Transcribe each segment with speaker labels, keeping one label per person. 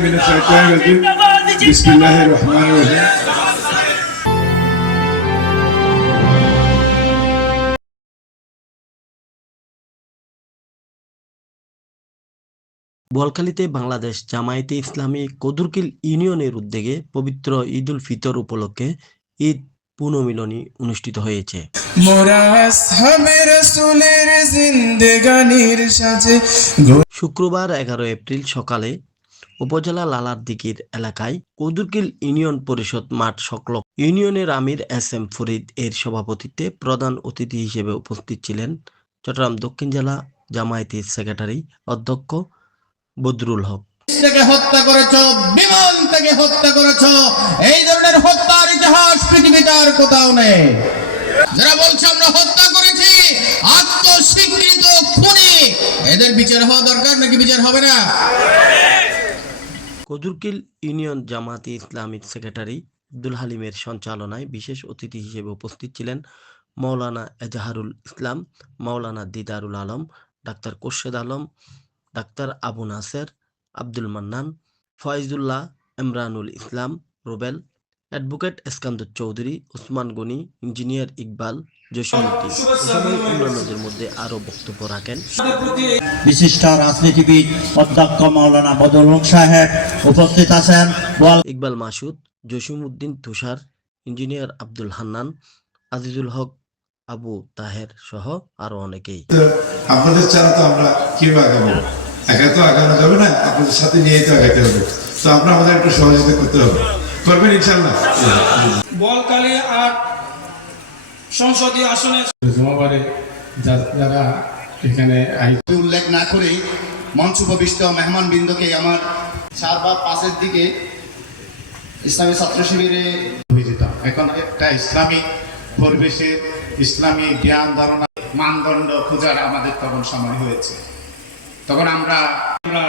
Speaker 1: من الشيطان الرجيم بسم الله الرحمن الرحيم
Speaker 2: বোয়ালখালীতে বাংলাদেশ জামায়াতে ইসলামী কদুরকিল ইউনিয়নের উদ্যোগে পবিত্র ঈদ উল ফিতর উপলক্ষে ঈদ পুনর্মিলনী অনুষ্ঠিত হয়েছে
Speaker 3: মোরা আসহাবে রসুলের জিন্দেগানির সাজে
Speaker 2: শুক্রবার এগারো এপ্রিল সকালে উপজেলা লালারদিকির এলাকায় কদুরকিল ইউনিয়ন পরিষদ মাঠ সংলগ্ন ইউনিয়নের আমির এস এম ফরিদ এর সভাপতিত্বে প্রধান অতিথি হিসেবে উপস্থিত ছিলেন চট্টগ্রাম দক্ষিণ জেলা জামায়াতের সেক্রেটারি অধ্যক্ষ বদরুল হক।
Speaker 4: থেকে হত্যা করেছ, বিমান থেকে হত্যা করেছ, এই ধরনের হত্যার ইতিহাস পৃথিবীতে আর কোথাও নেই। যারা বলছে আমরা হত্যা করেছি, আত্মস্বীকৃত খুনি, এদের বিচার হওয়া দরকার নাকি বিচার হবে না?
Speaker 2: কদুরকিল ইউনিয়ন জামাতি ইসলামিক সেক্রেটারি আব্দুল হালিমের সঞ্চালনায় বিশেষ অতিথি হিসেবে উপস্থিত ছিলেন মাওলানা এজাহারুল ইসলাম, মাওলানা দিদারুল আলম, ডাক্তার কোর্শেদ আলম, ডাক্তার আবু নাসের, আব্দুল মান্নান, ফয়জুল্লাহ ইমরানুল ইসলাম, রুবেল অ্যাডভোকেট এসকান্দর চৌধুরী ওসমান গনি ইঞ্জিনিয়ার ইকবাল সময় অন্যান্যদের মধ্যে আরও বক্তব্য রাখেন।
Speaker 5: বিশিষ্ট রাজনীতিবিদ অধ্যক্ষ মাওলানা বদল সাহেব উপস্থিত আছেন।
Speaker 2: ইকবাল মাসুদ জসিমউদ্দিন তুষার ইঞ্জিনিয়ার আব্দুল হান্নান আজিজুল হক আবু তাহের সহ আরও অনেকেই।
Speaker 1: আপনাদের ছাড়া তো আমরা কেউ আগাবো? একা তো আগানো যাবে না আপনাদের সাথে নিয়ে তো আগাতে হবে। তো আমরা আমাদের একটু সহযোগিতা করতে হবে। করবেন ইনশাল্লাহ
Speaker 6: বলকালী আট সংসদীয় আসনে
Speaker 7: জমাবারে যারা এখানে
Speaker 4: উল্লেখ না করে মঞ্চ উপবিষ্ট মেহমান বৃন্দকে আমার চার বা পাঁচের দিকে ইসলামী ছাত্র শিবিরে
Speaker 7: হয়ে যেতাম এখন একটা ইসলামিক পরিবেশে ইসলামী জ্ঞান ধারণা মানদণ্ড খোঁজার আমাদের তখন সময় হয়েছে। তখন আমরা
Speaker 6: আমরা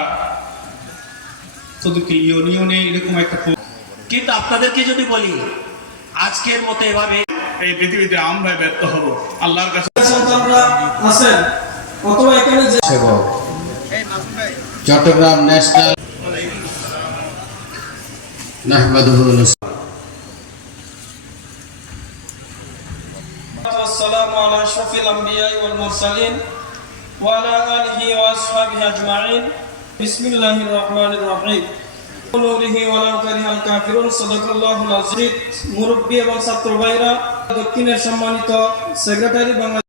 Speaker 6: ইউনিয়নে এরকম একটা
Speaker 8: কিন্তু আপনাদেরকে যদি বলি আজকের মতো এভাবে
Speaker 6: এই পৃথিবীতে আমরা ব্যর্থ হব আল্লাহর কাছে
Speaker 9: আছেন অথবা এখানে যে
Speaker 4: চট্টগ্রাম ন্যাশনাল
Speaker 9: والسلام على أشرف الأنبياء والمرسلين وعلى آله وأصحابه أجمعين بسم الله الرحمن الرحيم দক্ষিণের সম্মানিত সেক্রেটারি বাংলাদেশ